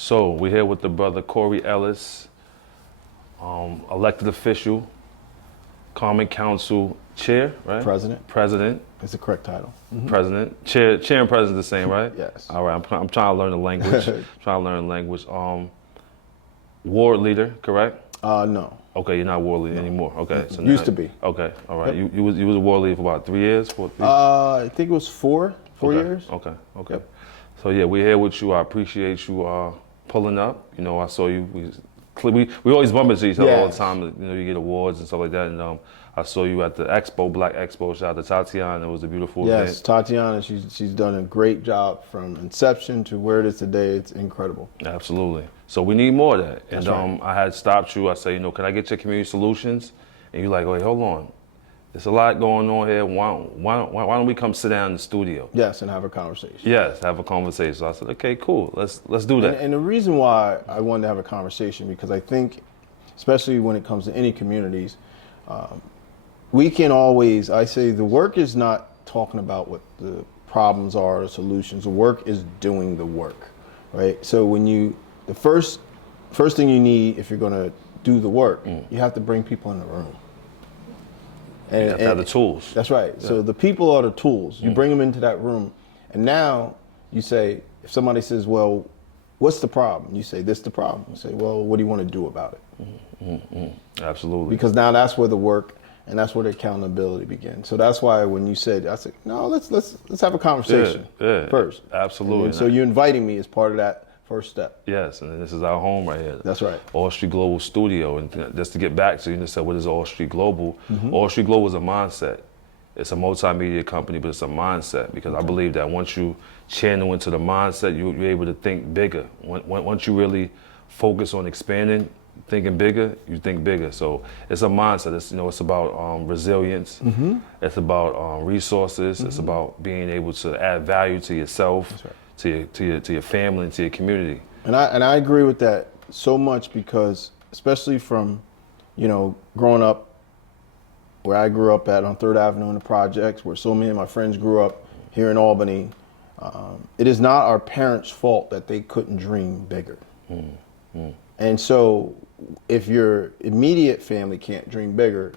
So we're here with the brother Corey Ellis, elected official, Common Council chair, right? President. President. It's the correct title. President. Chair and president the same, right? Yes. All right. I'm trying to learn the language. Ward leader, correct? No. Okay, you're not ward leader anymore. Okay. So Used to be. Okay. All right. Yep. You was a ward leader for about 3 years? I think it was four Okay, years. Okay. Yep. So yeah, we're here with you. I appreciate you pulling up. You know, I saw you. We always bump into each other all the Yes. time. You know, you get awards and stuff like that. And I saw you at the Expo, Black Expo. Shout out to Tatiana. It was a beautiful Yes, event. Tatiana, she's done a great job from inception to where it is today. It's incredible. Absolutely. So we need more of that. That's And right. I had stopped you. I said, you know, can I get your community solutions? And you're like, wait, hold on. There's a lot going on here. Why don't we come sit down in the studio? Yes, and have a conversation. Yes, have a conversation. So I said, okay, cool. Let's do that. And the reason why I wanted to have a conversation, because I think, especially when it comes to any communities, we can always, I say the work is not talking about what the problems are or solutions. The work is doing the work, right? So the first thing you need if you're going to do the work, you have to bring people in the room. And, you have to have the tools. That's right. Yeah. So the people are the tools. You bring them into that room, and now you say, if somebody says, well, what's the problem? You say, this is the problem. You say, well, what do you want to do about it? Absolutely. Because now that's where the work and that's where the accountability begins. So that's why when you said, I said, no, let's have a conversation first. Absolutely. And so you're inviting me as part of that first step. Yes, and this is our home right here. That's right. All Street Global Studio. And just to get back to, you just said, what is All Street Global? All Street Global is a mindset. It's a multimedia company, but it's a mindset, because I believe that once you channel into the mindset, you're able to think bigger. Once you really focus on expanding, thinking bigger, you think bigger. So it's a mindset. It's about resilience. It's about resources. It's about being able to add value to yourself, to your family, and to your community. And I agree with that so much, because especially from, growing up where I grew up at on 3rd Avenue in the projects, where so many of my friends grew up here in Albany, it is not our parents' fault that they couldn't dream bigger. And so if your immediate family can't dream bigger,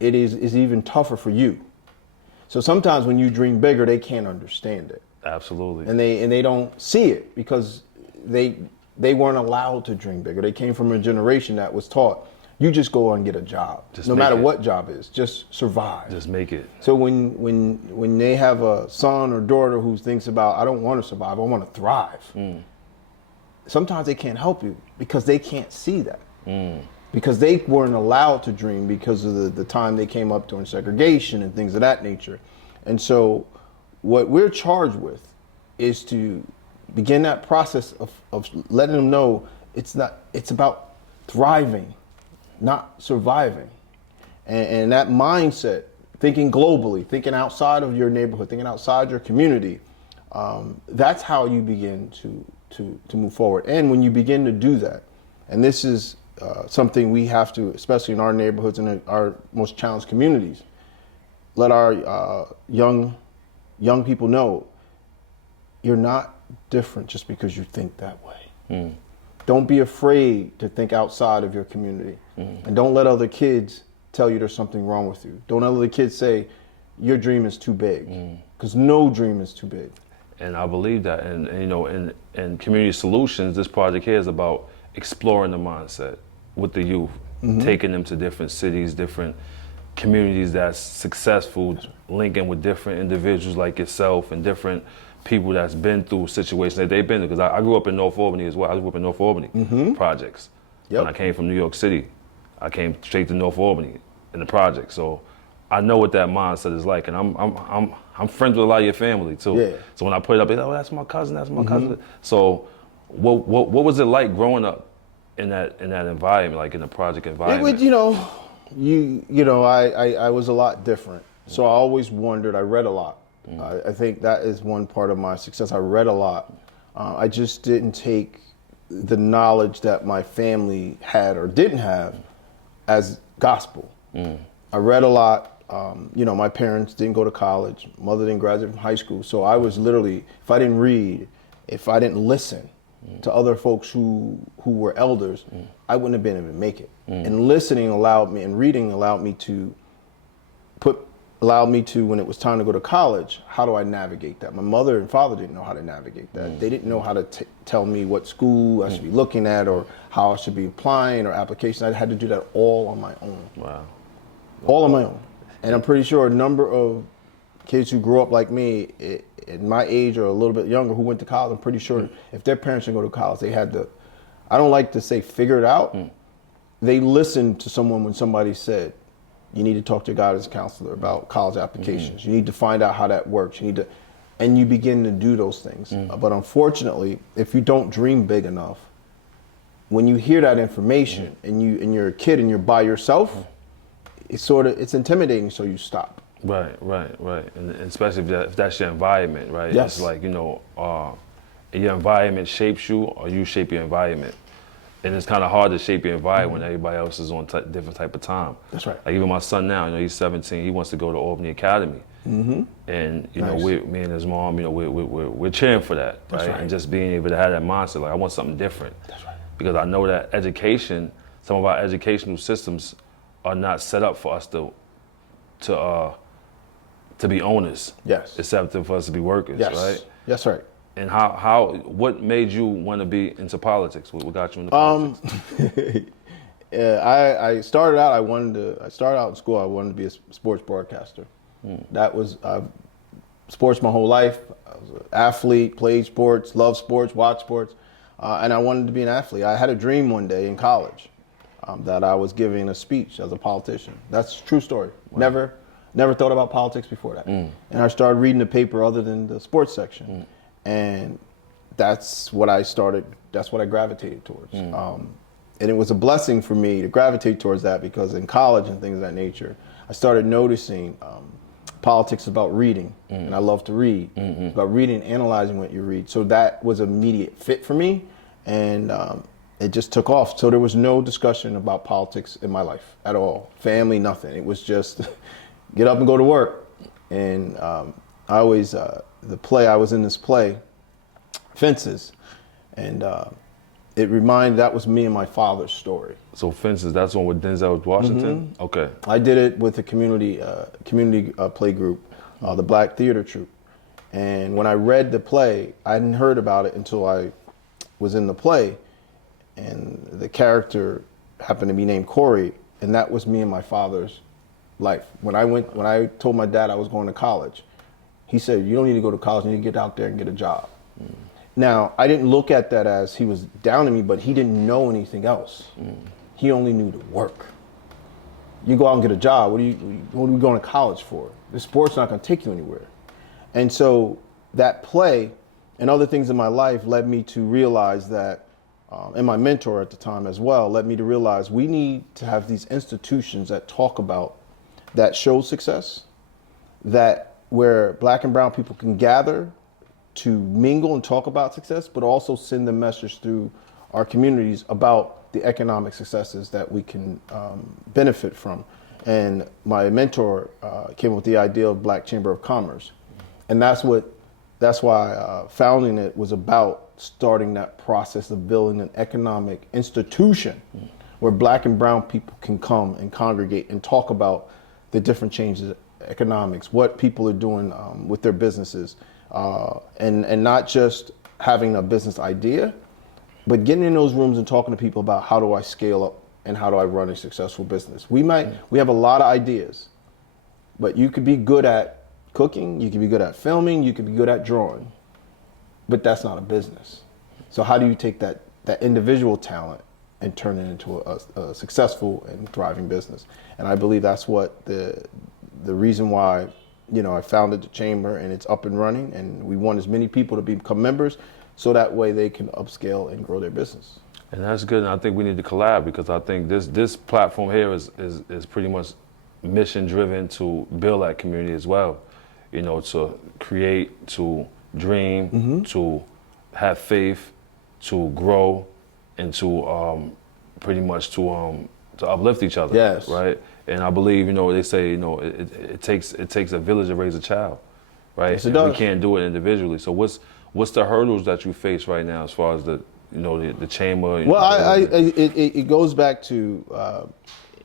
it is even tougher for you. So sometimes when you dream bigger, they can't understand it. Absolutely. And they don't see it, because they weren't allowed to dream bigger. They came from a generation that was taught, you just go and get a job. No matter what job is, just survive. Just make it. So when they have a son or daughter who thinks about, I don't want to survive, I want to thrive. Sometimes they can't help you because they can't see that. Because they weren't allowed to dream because of the time they came up during segregation and things of that nature. And so what we're charged with is to begin that process of letting them know it's about thriving, not surviving. And that mindset, thinking globally, thinking outside of your neighborhood, thinking outside your community, that's how you begin to move forward. And when you begin to do that, and this is something we have to, especially in our neighborhoods and our most challenged communities, let our young people know you're not different just because you think that way. Don't be afraid to think outside of your community. And don't let other kids tell you there's something wrong with you. Don't let other kids say your dream is too big, because no dream is too big. And I believe that. And in Community Solutions, this project here is about exploring the mindset with the youth, taking them to different cities, different communities that's successful, linking with different individuals like yourself and different people that's been through situations that they've been through. Because I grew up in North Albany as well. I grew up in North Albany projects. When I came from New York City, I came straight to North Albany in the project. So I know what that mindset is like, and I'm friends with a lot of your family too. Yeah. So when I put it up, they say, "Oh, that's my cousin. That's my cousin." So what was it like growing up in that environment, like in the project environment? I was a lot different. So I always wondered. I read a lot. I think that is one part of my success. I read a lot. I just didn't take the knowledge that my family had or didn't have as gospel. I read a lot. My parents didn't go to college. Mother didn't graduate from high school. So I was literally, if I didn't read, if I didn't listen, to other folks who were elders, I wouldn't have been able to make it. And listening allowed me, and reading allowed me to when it was time to go to college, how do I navigate that? My mother and father didn't know how to navigate that. They didn't know how to tell me what school I should be looking at or how I should be applying or applications. I had to do that all on my own. Wow. All on my own. And I'm pretty sure a number of kids who grew up like me at my age or a little bit younger who went to college, I'm pretty sure if their parents didn't go to college, they had to, I don't like to say figure it out. They listened to someone when somebody said, you need to talk to a guidance counselor about college applications. You need to find out how that works. And you begin to do those things. But unfortunately, if you don't dream big enough, when you hear that information and you're a kid and you're by yourself, it's intimidating, so you stop. Right. And especially if that's your environment, right? Yes. It's like, your environment shapes you or you shape your environment. And it's kind of hard to shape your environment when everybody else is on different type of time. That's right. Like even my son now, he's 17. He wants to go to Albany Academy, and Nice. me and his mom, we're cheering for that, That's right. And just being able to have that mindset, like I want something different. That's right. Because I know that some of our educational systems are not set up for us to be owners. Yes. It's set up for us to be workers, Yes. right? That's right. And what made you want to be into politics? What got you into politics? I started out in school, I wanted to be a sports broadcaster. That was sports my whole life. I was an athlete, played sports, loved sports, watched sports, and I wanted to be an athlete. I had a dream one day in college that I was giving a speech as a politician. That's a true story. Wow. Never thought about politics before that. And I started reading the paper other than the sports section. And that's what I gravitated towards. And it was a blessing for me to gravitate towards that because in college and things of that nature, I started noticing politics about reading, and I love to read, about reading and analyzing what you read. So that was an immediate fit for me, and it just took off. So there was no discussion about politics in my life at all. Family, nothing. It was just get up and go to work. And I always, I was in this play, Fences, and that was me and my father's story. So Fences, that's one with Denzel Washington? Okay. I did it with a community play group, the Black Theater Troupe. And when I read the play, I hadn't heard about it until I was in the play, and the character happened to be named Corey, and that was me and my father's life. When I told my dad I was going to college, he said, you don't need to go to college, you need to get out there and get a job. Now, I didn't look at that as he was down on me, but he didn't know anything else. He only knew to work. You go out and get a job, what are we going to college for? The sport's not going to take you anywhere. And so that play and other things in my life led me to realize that, and my mentor at the time as well, led me to realize we need to have these institutions that talk about, that show success, where Black and brown people can gather to mingle and talk about success, but also send the message through our communities about the economic successes that we can benefit from. And my mentor came up with the idea of Black Chamber of Commerce. And that's why founding it was about starting that process of building an economic institution where Black and brown people can come and congregate and talk about the different changes in economics, what people are doing with their businesses, and not just having a business idea, but getting in those rooms and talking to people about how do I scale up and how do I run a successful business. We have a lot of ideas, but you could be good at cooking, you could be good at filming, you could be good at drawing, but that's not a business. So how do you take that individual talent and turn it into a successful and thriving business? And I believe that's what the reason why, I founded the chamber, and it's up and running, and we want as many people to become members so that way they can upscale and grow their business. And that's good, and I think we need to collab, because I think this platform here is pretty much mission driven to build that community as well. To create, to dream, to have faith, to grow, and to pretty much to uplift each other. Yes. Right. And I believe, they say, it takes a village to raise a child, right? Yes, it does. We can't do it individually. So what's the hurdles that you face right now as far as the the chamber? Well, it goes back to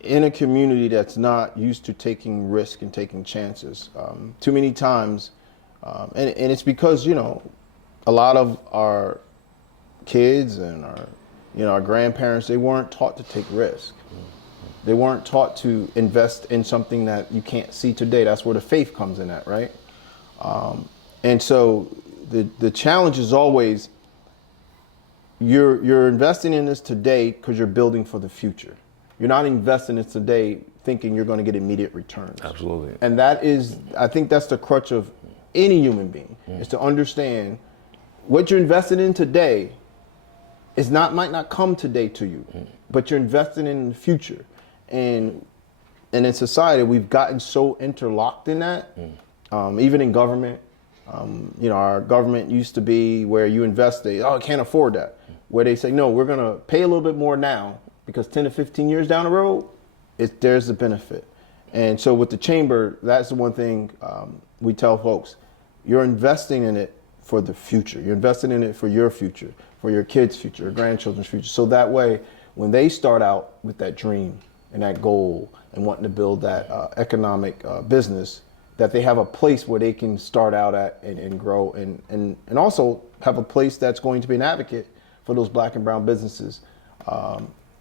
in a community that's not used to taking risk and taking chances. Too many times, and it's because a lot of our kids and our grandparents, they weren't taught to take risk. They weren't taught to invest in something that you can't see today. That's where the faith comes in at, right? And so the challenge is always you're investing in this today because you're building for the future. You're not investing in this today thinking you're going to get immediate returns. Absolutely. And I think that's the crutch of any human being, is to understand what you're investing in today might not come today to you, but you're investing in the future. And in society, we've gotten so interlocked in that, even in government. Our government used to be where you invest, I can't afford that. Where they say, no, we're going to pay a little bit more now because 10 to 15 years down the road, there's the benefit. And so with the chamber, that's the one thing we tell folks, you're investing in it for the future. You're investing in it for your future, for your kids' future, your grandchildren's future. So that way, when they start out with that dream and that goal and wanting to build that economic business, that they have a place where they can start out at and grow and also have a place that's going to be an advocate for those Black and brown businesses.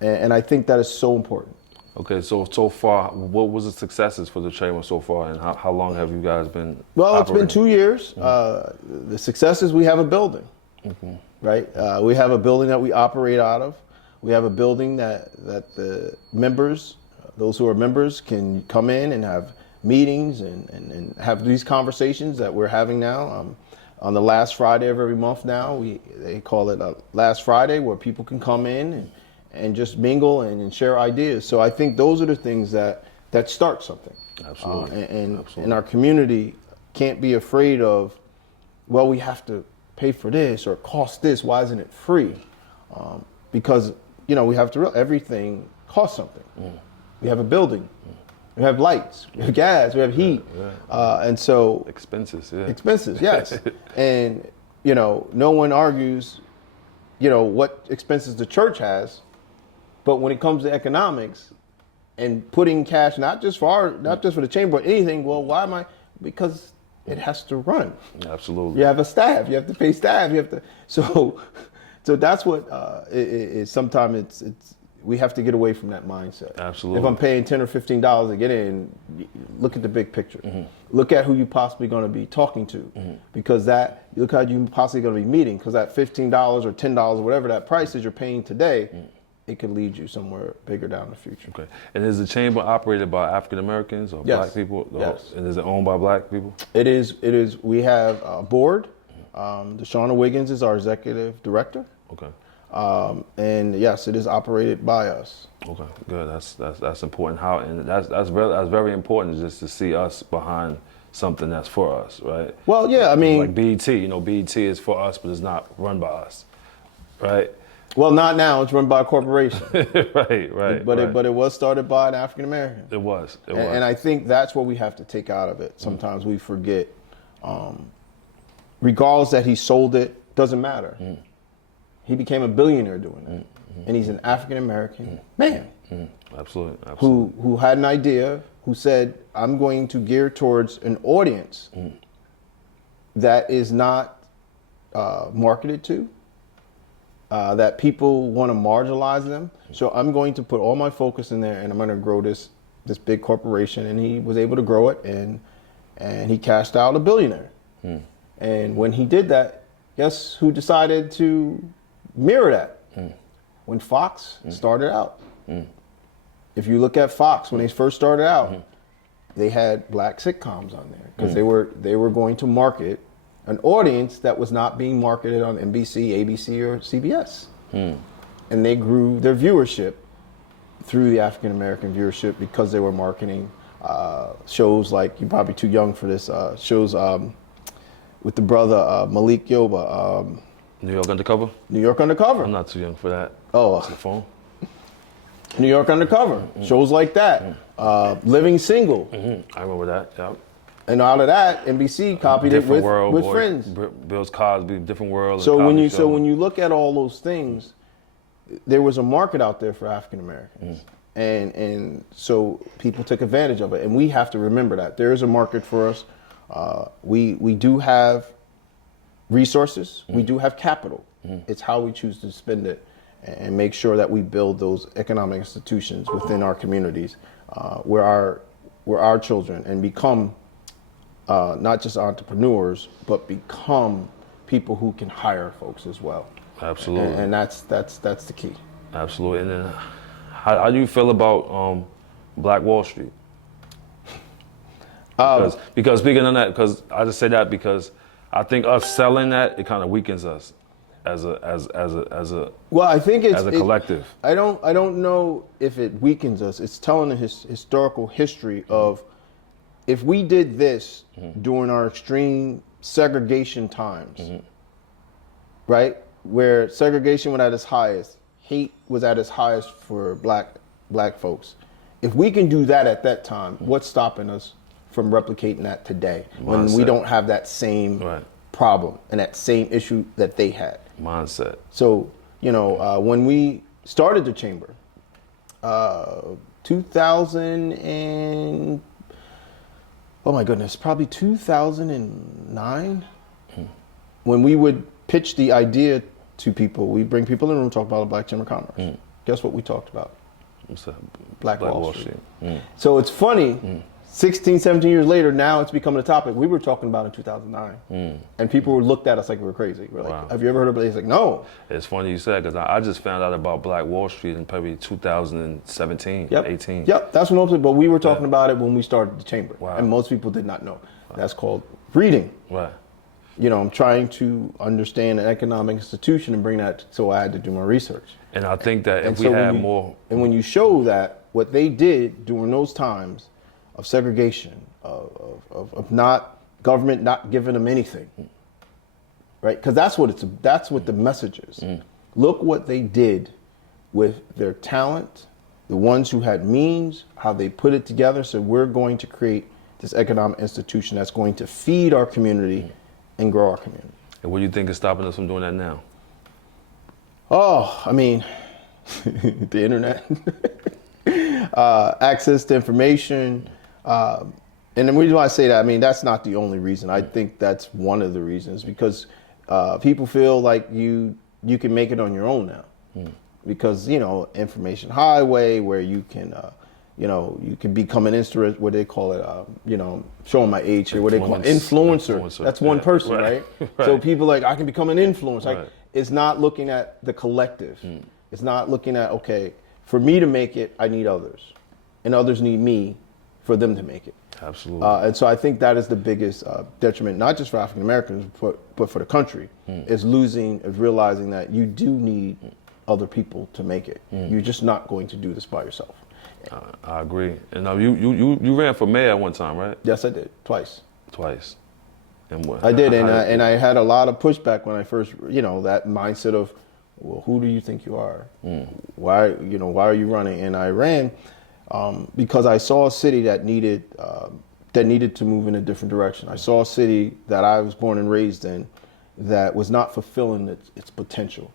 And I think that is so important. Okay, so far, what was the successes for the chamber so far, and how long have you guys been Well, operating? It's been 2 years. The successes, we have a building, right? We have a building that we operate out of. We have a building that the members, those who are members, can come in and have meetings and have these conversations that we're having now. On the last Friday of every month now, they call it a Last Friday, where people can come in and just mingle and share ideas. So I think those are the things that start something. Absolutely. And our community can't be afraid of, well, we have to pay for this or it costs this. Why isn't it free? Because we have to realize everything costs something. We have a building. We have lights, we have gas, we have heat. And so Expenses, yeah. Expenses, yes. And, no one argues, what expenses the church has, but when it comes to economics and putting cash, not just for the chamber, but anything, well, why am I? Because it has to run. Absolutely. You have a staff, you have to pay staff, so that's what sometimes it's we have to get away from that mindset. Absolutely. If I'm paying $10 or $15 to get in, look at the big picture. Look at who you're possibly going to be talking to, because look how you possibly going to be meeting, because that $15 or $10 or whatever that price is you're paying today, it could lead you somewhere bigger down the future. Okay. And is the chamber operated by African Americans or Yes. Black people? Yes. And is it owned by Black people? It is. We have a board. Deshauna Wiggins is our executive director. Okay. And yes, it is operated by us. Okay, good. That's important. That's very important, just to see us behind something that's for us, right? Well, yeah, I mean, like BET. BET is for us, but it's not run by us, right? Well, not now. It's run by a corporation. right. But it was started by an African American. It was. And I think that's what we have to take out of it. Sometimes we forget. Regardless that he sold it, doesn't matter. He became a billionaire doing it, and he's an African American man. Absolutely. Who had an idea, who said, I'm going to gear towards an audience that is not marketed to, that people want to marginalize them. So I'm going to put all my focus in there, and I'm going to grow this big corporation. And he was able to grow it, and he cashed out a billionaire. And when he did that, guess who decided to mirror that? When Fox started out. If you look at Fox, when they first started out, they had Black sitcoms on there because they were going to market an audience that was not being marketed on NBC, ABC, or CBS. And they grew their viewership through the African American viewership because they were marketing shows like, you're probably too young for this, shows with the brother Malik Yoba. New York Undercover? New York Undercover. I'm not too young for that. Oh. It's the phone. New York Undercover. Shows like that. Living Single. I remember that, yeah. And out of that, NBC copied it Different world, with boy. Friends. Bill's Cosby, different world. So and when Cosby you Show. when you look at all those things, there was a market out there for African Americans, and so people took advantage of it, and we have to remember that there is a market for us. We do have resources, we do have capital. It's how we choose to spend it, and make sure that we build those economic institutions within our communities, where our children and become not just entrepreneurs, but become people who can hire folks as well. Absolutely. And that's the key. Absolutely. And then, how do you feel about Black Wall Street? Because speaking on that, because I just say that because I think us selling that, it kind of weakens us as a Well, I think it's as a collective. I don't know if it weakens us. It's telling the historical history of if we did this during our extreme segregation times, right? Where segregation was at its highest, hate was at its highest for black folks. If we can do that at that time, what's stopping us from replicating that today when we don't have that same problem and that same issue that they had? Mindset. So, when we started the chamber, 2000 and, oh my goodness, probably 2009, when we would pitch the idea to people, we bring people in the room, talk about the Black Chamber of Commerce. Guess what we talked about? What's that? Black Wall Street. So it's funny, 16, 17 years later, now it's becoming a topic we were talking about in 2009. And people looked at us like we were crazy. We're like, have you ever heard of it? He's like, no. It's funny you said, because I just found out about Black Wall Street in probably 2017, 18. Yep, that's when most, but we were talking about it when we started the chamber. Wow. And most people did not know. That's called reading. Right. I'm trying to understand an economic institution and bring that, so I had to do my research. And I think that if And we so had more... And when you show that, what they did during those times of segregation, of not, government not giving them anything, right? Because that's what the message is. Look what they did with their talent, the ones who had means, how they put it together. So we're going to create this economic institution that's going to feed our community and grow our community. And what do you think is stopping us from doing that now? Oh, I mean, the internet, access to information. And the reason why I say that, I mean, that's not the only reason. I think that's one of the reasons, because people feel like you can make it on your own now. Because, information highway, where you can, you can become an what they call it, showing my age here, what they call influencer. That's one person, right? So people like, I can become an influencer. Like, it's not looking at the collective. It's not looking at, okay, for me to make it, I need others. And others need me for them to make it. Absolutely. And so I think that is the biggest detriment, not just for African Americans, but for the country, is realizing that you do need other people to make it. You're just not going to do this by yourself. I agree. And you ran for mayor at one time, right? Yes, I did. Twice. And what? I did, and I had a lot of pushback when I first, that mindset of, well, who do you think you are? Why are you running? And I ran because I saw a city that needed to move in a different direction. I saw a city that I was born and raised in that was not fulfilling its potential.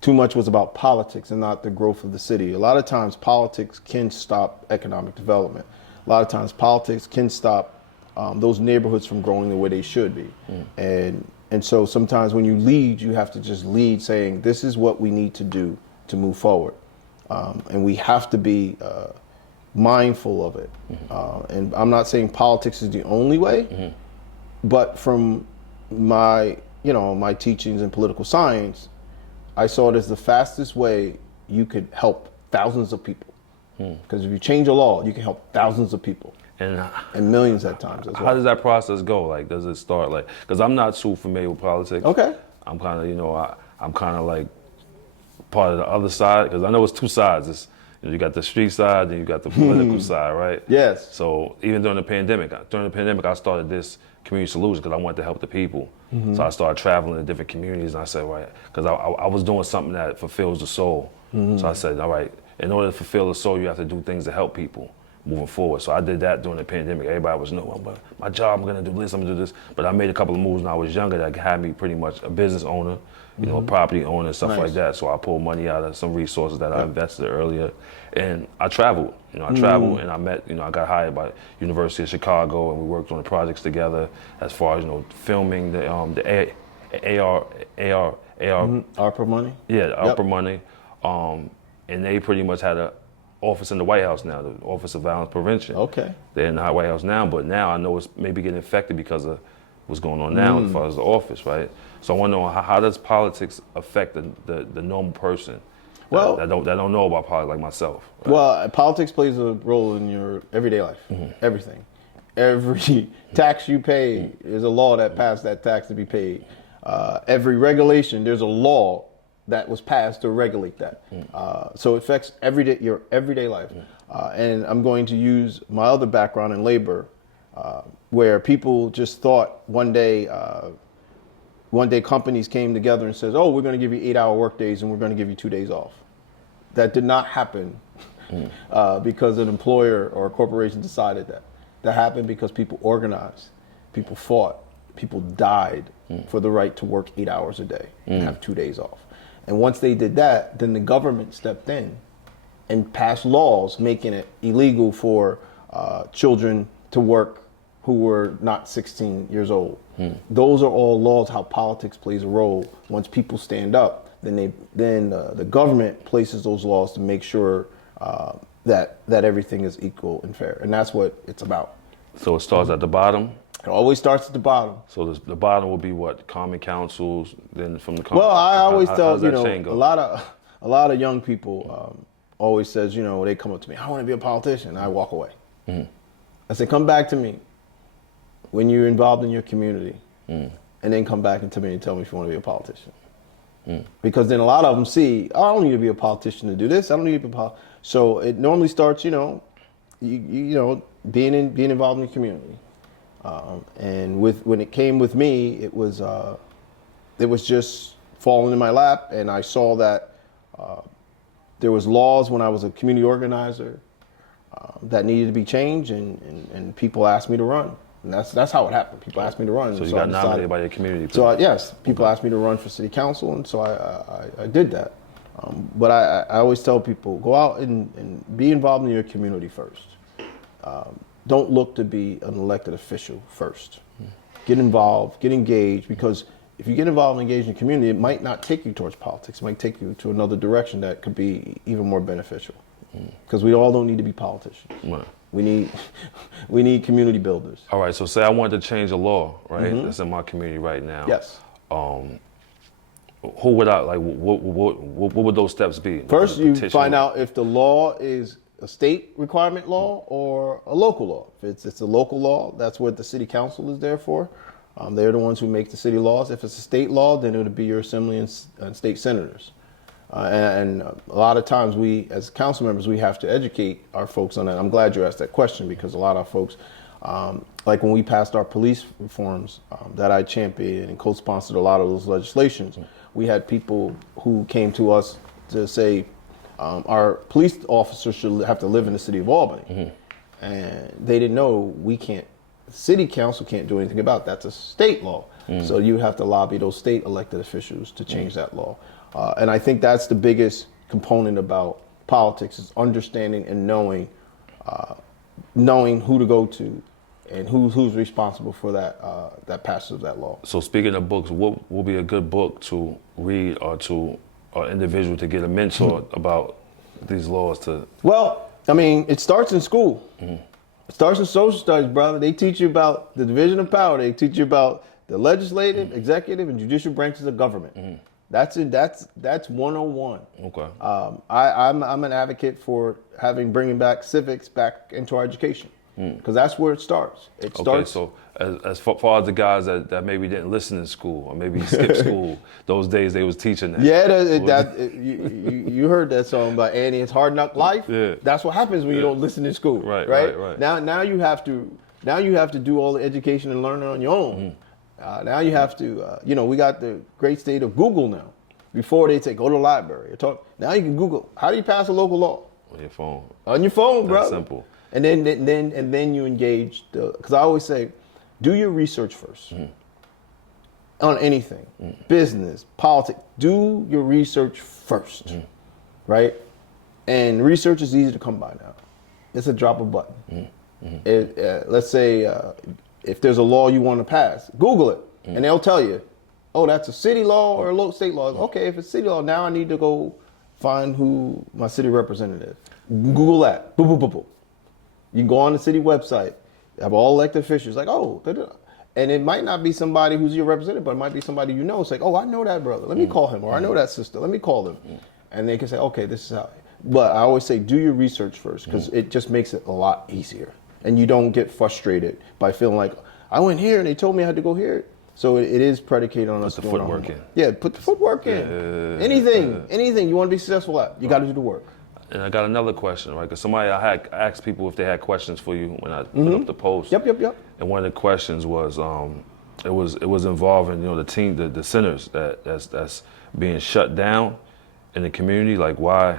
Too much was about politics and not the growth of the city. A lot of times politics can stop economic development. A lot of times politics can stop those neighborhoods from growing the way they should be. And so sometimes when you lead, you have to just lead saying, this is what we need to do to move forward. And we have to be mindful of it. And I'm not saying politics is the only way, but from my teachings in political science, I saw it as the fastest way you could help thousands of people. Because if you change a law, you can help thousands of people. And millions at times as well. How does that process go? Like, does it start like, because I'm not too familiar with politics. Okay. I'm kind of, I'm kind of like part of the other side, because I know it's two sides. It's, you got the street side, and you got the political side, right? Yes. So even during the pandemic, I started this community solution because I wanted to help the people. So I started traveling to different communities, and I said, right, because I was doing something that fulfills the soul. So I said, all right, in order to fulfill the soul, you have to do things to help people. moving forward. So I did that during the pandemic. Everybody was, no, but my job, I'm gonna do this, I'm gonna do this. But I made a couple of moves when I was younger that had me pretty much a business owner, you know, a property owner, stuff like that. So I pulled money out of some resources that I invested earlier. And I traveled, you know, and I met, you know, I got hired by University of Chicago, and we worked on the projects together as far as, you know, filming the AR. ARPA money? Yeah, ARPA money. And they pretty much had a office in the White House now, the Office of Violence Prevention. Okay. They're in the White House now, but now I know it's maybe getting affected because of what's going on now as far as the office, right? So I want to know how does politics affect the normal person that don't know about politics like myself? Right? Well, politics plays a role in your everyday life. Everything. Every tax you pay is a law that passed that tax to be paid. Every regulation, there's a law that was passed to regulate that. So it affects your everyday life. And I'm going to use my other background in labor, where people just thought one day companies came together and says, oh, we're going to give you 8-hour work days and we're going to give you 2 days off. That did not happen because an employer or a corporation decided that. That happened because people organized, people fought, people died for the right to work 8 hours a day and have 2 days off. And once they did that, then the government stepped in and passed laws making it illegal for children to work who were not 16 years old. Those are all laws, how politics plays a role. Once people stand up, then the government places those laws to make sure that everything is equal and fair. And that's what it's about. So it starts at the bottom? It always starts at the bottom. So the bottom will be what? Common councils, then from the common. Well, I always tell, you know, a lot of young people always says, you know, they come up to me, I want to be a politician. I walk away. I say, come back to me when you're involved in your community, and then come back and tell me if you want to be a politician. Because then a lot of them see, oh, I don't need to be a politician to do this. I don't need to be a politician. So it normally starts, you know, being involved in the community. And when it came with me, it was just falling in my lap, and I saw that there was laws when I was a community organizer that needed to be changed, and people asked me to run, and that's how it happened. People asked me to run. So you got nominated by your community. So yes, people asked me to run for city council, and so I did that. But I always tell people, go out and be involved in your community first. Don't look to be an elected official first. Get involved, get engaged, because if you get involved and engaged in the community, it might not take you towards politics. It might take you to another direction that could be even more beneficial. Because we all don't need to be politicians. Right. We need community builders. All right, so say I wanted to change a law, right? That's in my community right now. Yes. Who would I, like, what would those steps be? First, you find out if the law is a state requirement law or a local law. If it's a local law, that's what the city council is there for. They're the ones who make the city laws. If it's a state law, then it would be your assembly and state senators. And a lot of times we, as council members, we have to educate our folks on that. I'm glad you asked that question, because a lot of folks, like when we passed our police reforms that I championed and co-sponsored a lot of those legislations, we had people who came to us to say, our police officers should have to live in the city of Albany. And they didn't know city council can't do anything about it. That's a state law. So you have to lobby those state elected officials to change that law. And I think that's the biggest component about politics, is understanding and knowing who to go to and who's responsible for that passage of that law. So speaking of books, what will be a good book to read or to an individual to get a mentor about these laws? Well, I mean, it starts in school. It starts in social studies, brother. They teach you about the division of power. They teach you about the legislative, executive, and judicial branches of government. That's it. That's 101. Okay. I'm an advocate for bringing back civics back into our education, because that's where it starts. Okay, so as far as the guys that maybe didn't listen in school or maybe skipped school, those days they was teaching that. Yeah, you heard that song by Annie. It's Hard Knock Life. Yeah. That's what happens when you don't listen in school. Right. Now you have to do all the education and learning on your own. Now you have to, we got the great state of Google now. Before they say, go to the library. Now you can Google, how do you pass a local law? On your phone. On your phone, bro. That's simple. And then you engage because I always say, do your research first on anything, business, politics. Do your research first, right? And research is easy to come by now. It's a drop of a button. Let's say if there's a law you want to pass, Google it, and they'll tell you, oh, that's a city law or a local state law. Okay, if it's city law, now I need to go find who my city representative. Google that. Boop, boop, boop, boop. You can go on the city website, have all elected officials, like, oh, da-da. And it might not be somebody who's your representative, but it might be somebody you know. It's like, oh, I know that brother. Let me call him. Or I know that sister. Let me call them. And they can say, okay, this is how. But I always say, do your research first, because it just makes it a lot easier. And you don't get frustrated by feeling like, I went here and they told me I had to go here. So it is predicated on us Put the footwork in. Yeah, put the footwork in. Anything you want to be successful at, you got to do the work. And I got another question, right? Because I had asked people if they had questions for you when I put up the post. Yep. And one of the questions was, it was involving, the team, the centers that's being shut down in the community. Like why?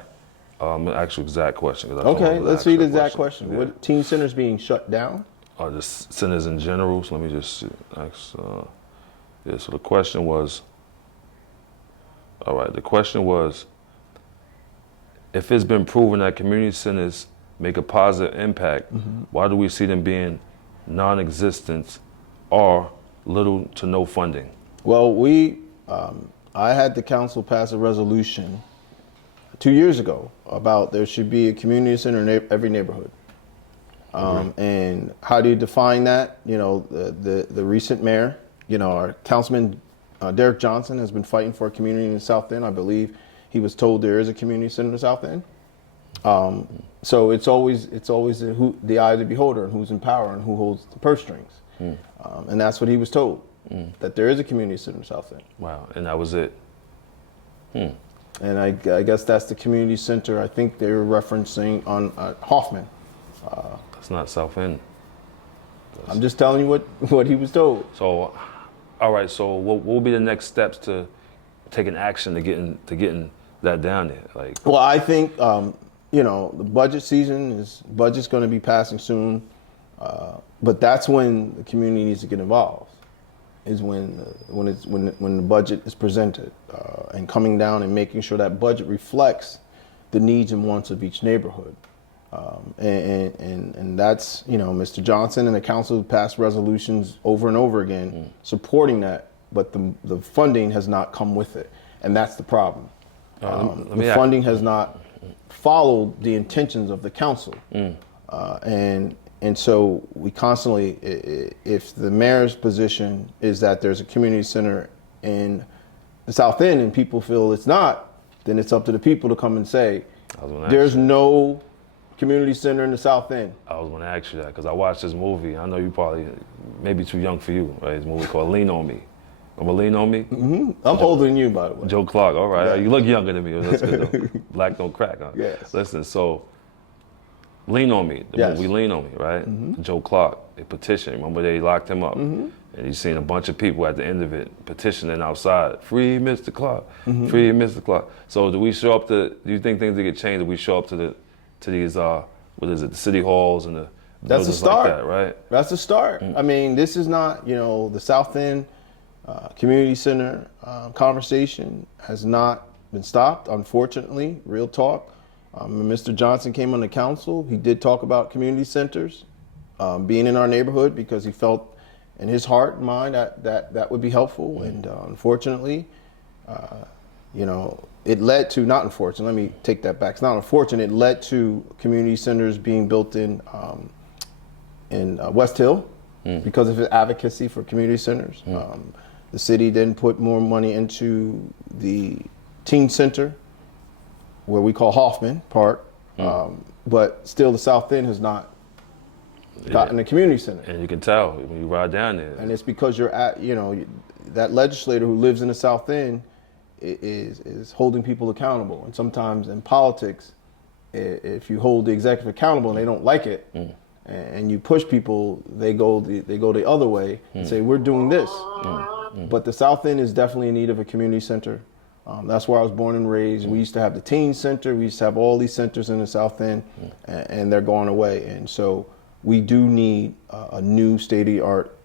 Actual exact question. Okay, let's see the exact question. Yeah. What teen centers being shut down? The centers in general. So let me just ask. Yeah. So the question was. All right. The question was. If it's been proven that community centers make a positive impact, why do we see them being non-existent or little to no funding? Well, I had the council pass a resolution 2 years ago about there should be a community center in every neighborhood. And how do you define that? The recent mayor, our councilman Derek Johnson has been fighting for a community in the South End. I believe he was told there is a community center in the South End. So it's always the eye of the beholder and who's in power and who holds the purse strings. And that's what he was told, that there is a community center in the South End. Wow, and that was it. And I guess that's the community center. I think they were referencing on Hoffman. That's not South End. I'm just telling you what he was told. So, all right. So, what will be the next steps to taking action to getting that down there? Like, well, I think the budget's going to be passing soon, but that's when the community needs to get involved. Is when the budget is presented and coming down and making sure that budget reflects the needs and wants of each neighborhood. And that's, Mr. Johnson and the council passed resolutions over and over again supporting that, but the funding has not come with it. And that's the problem. The funding has not followed the intentions of the council. And so we constantly, if the mayor's position is that there's a community center in the South End and people feel it's not, then it's up to the people to come and say, there's no community center in the South End. I was going to ask you that because I watched this movie. I know you probably, maybe too young for you, right? It's a movie called Lean On Me. Remember Lean On Me? I'm older than you, by the way. Joe Clark, all right. Yeah. You look younger than me. That's good though. Black don't crack, huh? Yes. Listen, so Lean On Me, the movie Lean On Me, right? Joe Clark, a petition. Remember they locked him up? And you seen a bunch of people at the end of it petitioning outside, free Mr. Clark, free Mr. Clark. So do you think things will get changed if we show up to these, the city halls and the That's a start, like that, right? That's a start. I mean, this is not, the South End Community Center conversation has not been stopped, unfortunately, real talk. When Mr. Johnson came on the council, he did talk about community centers being in our neighborhood because he felt in his heart and mind that would be helpful. And unfortunately, it led to, not unfortunate, let me take that back. It's not unfortunate, it led to community centers being built in West Hill because of his advocacy for community centers. The city then put more money into the teen center, where we call Hoffman Park, but still the South End has not gotten a community center. And you can tell when you ride down there. And it's because you're at, that legislator who lives in the South End is holding people accountable. And sometimes in politics, if you hold the executive accountable and they don't like it, and you push people, they go the other way and say, we're doing this. But the South End is definitely in need of a community center. That's where I was born and raised. We used to have the teen center. We used to have all these centers in the South End, and they're going away. And so we do need a new state-of-the-art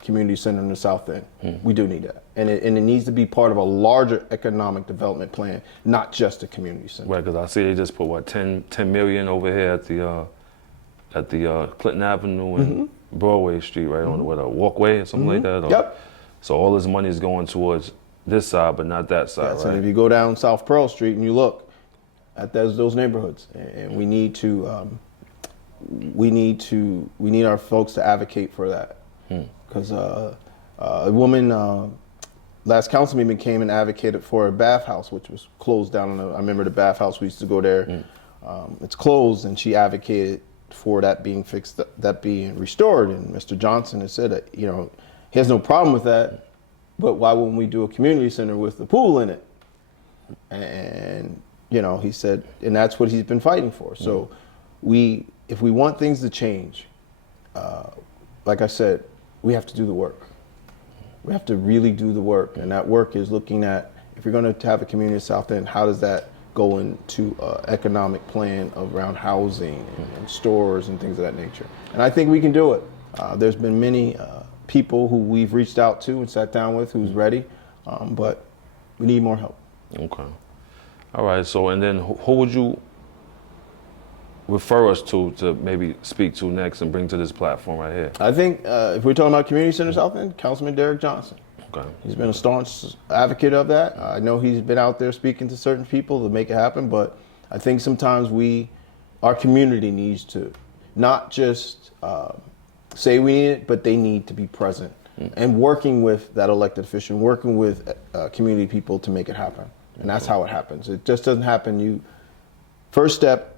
community center in the South End. We do need that. And it needs to be part of a larger economic development plan, not just a community center. Right, because I see they just put, what, 10 million over here at the Clinton Avenue and Broadway Street, right, on a walkway or something like that? Or, Yep. So all this money is going towards this side, but not that side, So right? if you go down South Pearl Street and you look at those neighborhoods, and we need our folks to advocate for that. Because a woman, last council meeting came and advocated for a bathhouse, which was closed down. I remember the bathhouse, we used to go there. It's closed, and she advocated for that being fixed, that being restored. And Mr. Johnson has said that, he has no problem with that, but why wouldn't we do a community center with the pool in it? And, he said, and that's what he's been fighting for. So if we want things to change, like I said, we have to do the work. We have to really do the work. And that work is looking at, if you're going to have a community in South End, how does that go into an economic plan around housing and stores and things of that nature? And I think we can do it. There's been many people who we've reached out to and sat down with who's ready, but we need more help. Okay. All right, so and then who would you refer us to maybe speak to next and bring to this platform right here? I think if we're talking about community center South End, Councilman Derek Johnson. Okay. He's been a staunch advocate of that. I know he's been out there speaking to certain people to make it happen, but I think sometimes our community needs to not just say we need it, but they need to be present and working with that elected official, working with community people to make it happen. And that's how it happens. It just doesn't happen. First step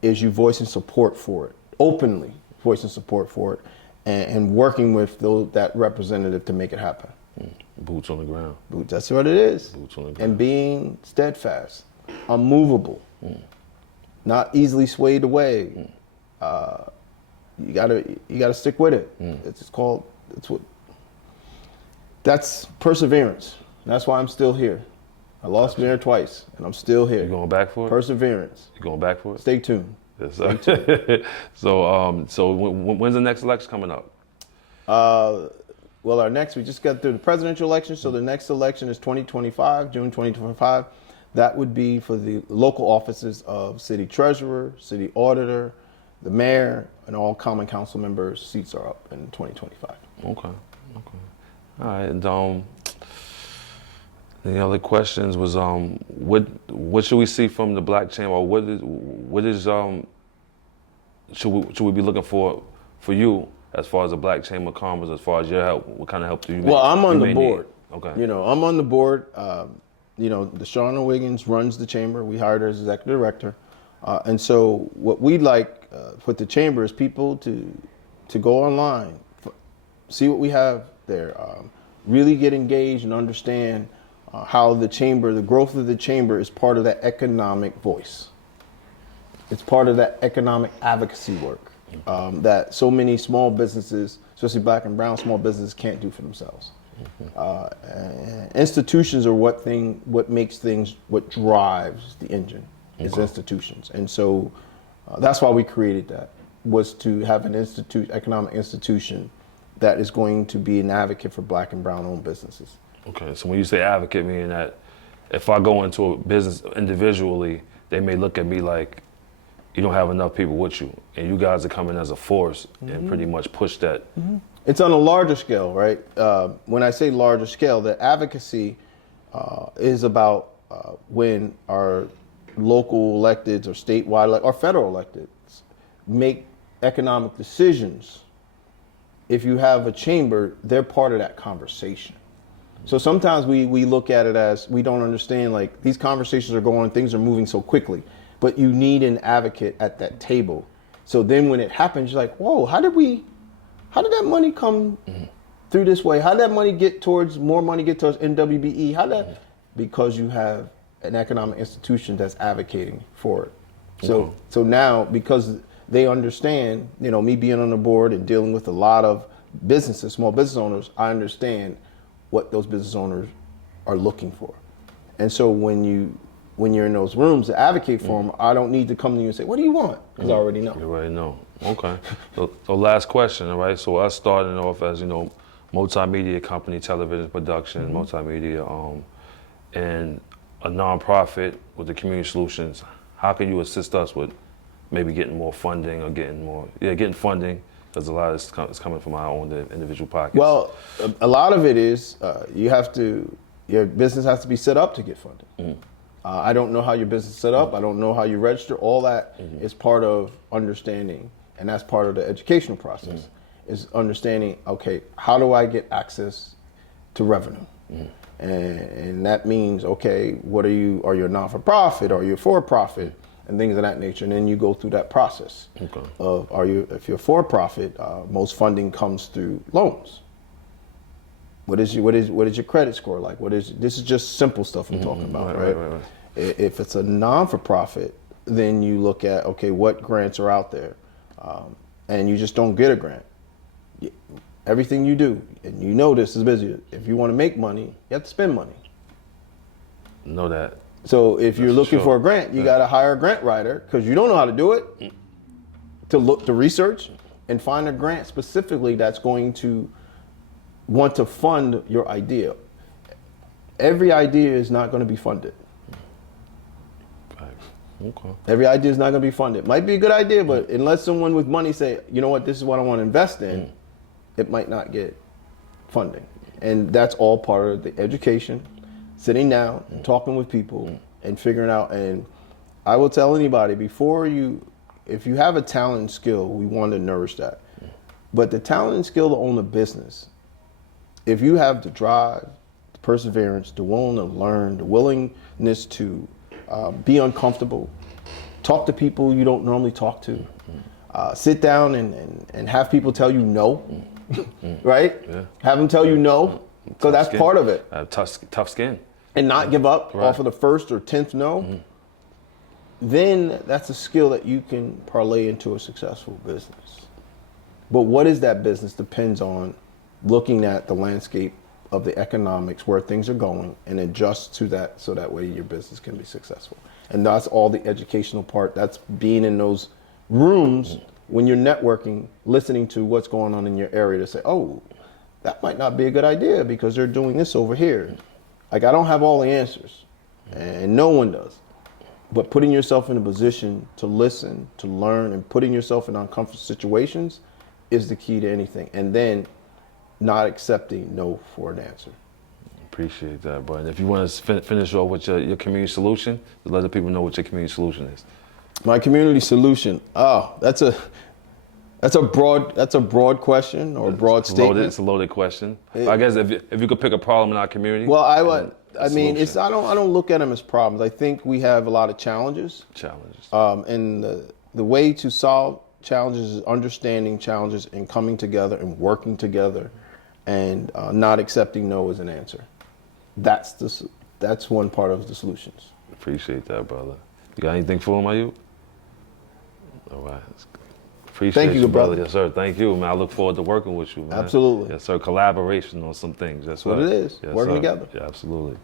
is you voicing support for it, openly voicing support for it, and working with that representative to make it happen. Boots on the ground. That's what it is. Boots on the ground. And being steadfast, unmovable, not easily swayed away. You gotta stick with it. That's perseverance. That's why I'm still here. I lost me there twice, and I'm still here. You going back for it? Perseverance. You going back for it? Stay tuned. Yes, sir. So when's the next election coming up? Well, we just got through the presidential election, so the next election is 2025, June 2025. That would be for the local offices of city treasurer, city auditor, the mayor, and all common council members' seats are up in 2025. Okay. All right, and the other questions was what should we see from the Black Chamber, or what is should we be looking for you as far as the Black Chamber of Commerce, as far as your help? What kind of help do you need? Well, I'm on the board. Need? Okay. I'm on the board. Deshauna Wiggins runs the chamber. We hired her as executive director. And so what we'd like with the chamber is people to go online, see what we have there, really get engaged and understand how the growth of the chamber is part of that economic voice. It's part of that economic advocacy work that so many small businesses, especially Black and brown small businesses, can't do for themselves. Institutions are what drives the engine is institutions. And so that's why we created that, was to have an economic institution that is going to be an advocate for Black and brown owned businesses. Okay, so when you say advocate, meaning that if I go into a business individually, they may look at me like you don't have enough people with you, and you guys are coming as a force and pretty much push that. It's on a larger scale, right? When I say larger scale, the advocacy is about when our local electeds or statewide or federal electeds make economic decisions. If you have a chamber, they're part of that conversation. So sometimes we look at it as we don't understand, like these conversations are going, things are moving so quickly, but you need an advocate at that table. So then when it happens, you're like, whoa, how did that money come through this way? How did that money get towards NWBE? Because you have an economic institution that's advocating for it. So now, because they understand, me being on the board and dealing with a lot of businesses, small business owners, I understand what those business owners are looking for. And so when you're in those rooms to advocate for them, I don't need to come to you and say, what do you want? Because I already know. You already know. Okay. So last question, all right? So us starting off as, multimedia company, television production, multimedia, and a nonprofit with the community solutions, how can you assist us with maybe getting more funding or getting funding? Because a lot of it's coming from our own individual pockets. Well, a lot of it is your business has to be set up to get funded. I don't know how your business is set up. I don't know how you register. All that is part of understanding, and that's part of the educational process, is understanding, okay, how do I get access to revenue? And that means, okay, are you a non-for-profit? Are you a for-profit? And things of that nature. And then you go through that process of, if you're for-profit, most funding comes through loans. What is your credit score like? This is just simple stuff I'm talking about, right? If it's a non-for-profit, then you look at, okay, what grants are out there? And you just don't get a grant. Everything you do, and you know this is busy, if you want to make money, you have to spend money. Know that. So if you're looking for a grant, you got to hire a grant writer, because you don't know how to do it, to research and find a grant specifically that's going to want to fund your idea. Every idea is not going to be funded. Okay. Every idea is not going to be funded. Might be a good idea, but unless someone with money say, you know what, this is what I want to invest in, it might not get funding. And that's all part of the education, sitting down and talking with people and figuring out. And I will tell anybody, if you have a talent and skill, we want to nourish that. But the talent and skill to own a business, if you have the drive, the perseverance, the willing to learn, the willingness to be uncomfortable, talk to people you don't normally talk to, sit down and have people tell you no, right? Yeah. Have them tell you no, because that's part of it. Tough skin. And not give up off of the first or 10th no. Then that's a skill that you can parlay into a successful business. But what is that business depends on looking at the landscape of the economics, where things are going, and adjust to that, so that way your business can be successful. And that's all the educational part. That's being in those rooms when you're networking, listening to what's going on in your area to say, oh, that might not be a good idea because they're doing this over here. Like, I don't have all the answers, and no one does. But putting yourself in a position to listen, to learn, and putting yourself in uncomfortable situations is the key to anything. And then not accepting no for an answer. Appreciate that, bro. And if you want to finish off with your community solution, to let the people know what your community solution is. My community solution. Oh, that's a broad question or a broad statement. It's a loaded question. I guess if you could pick a problem in our community. Well, I don't look at them as problems. I think we have a lot of challenges. And the way to solve challenges is understanding challenges and coming together and working together, and not accepting no as an answer. That's one part of the solutions. Appreciate that, brother. You got anything for him, are you? All right. Appreciate Thank you, brother. Yes, sir. Thank you, man. I look forward to working with you, man. Absolutely. Yes, sir. Collaboration on some things. That's what it is. Yes, Working sir. together. Yeah, absolutely.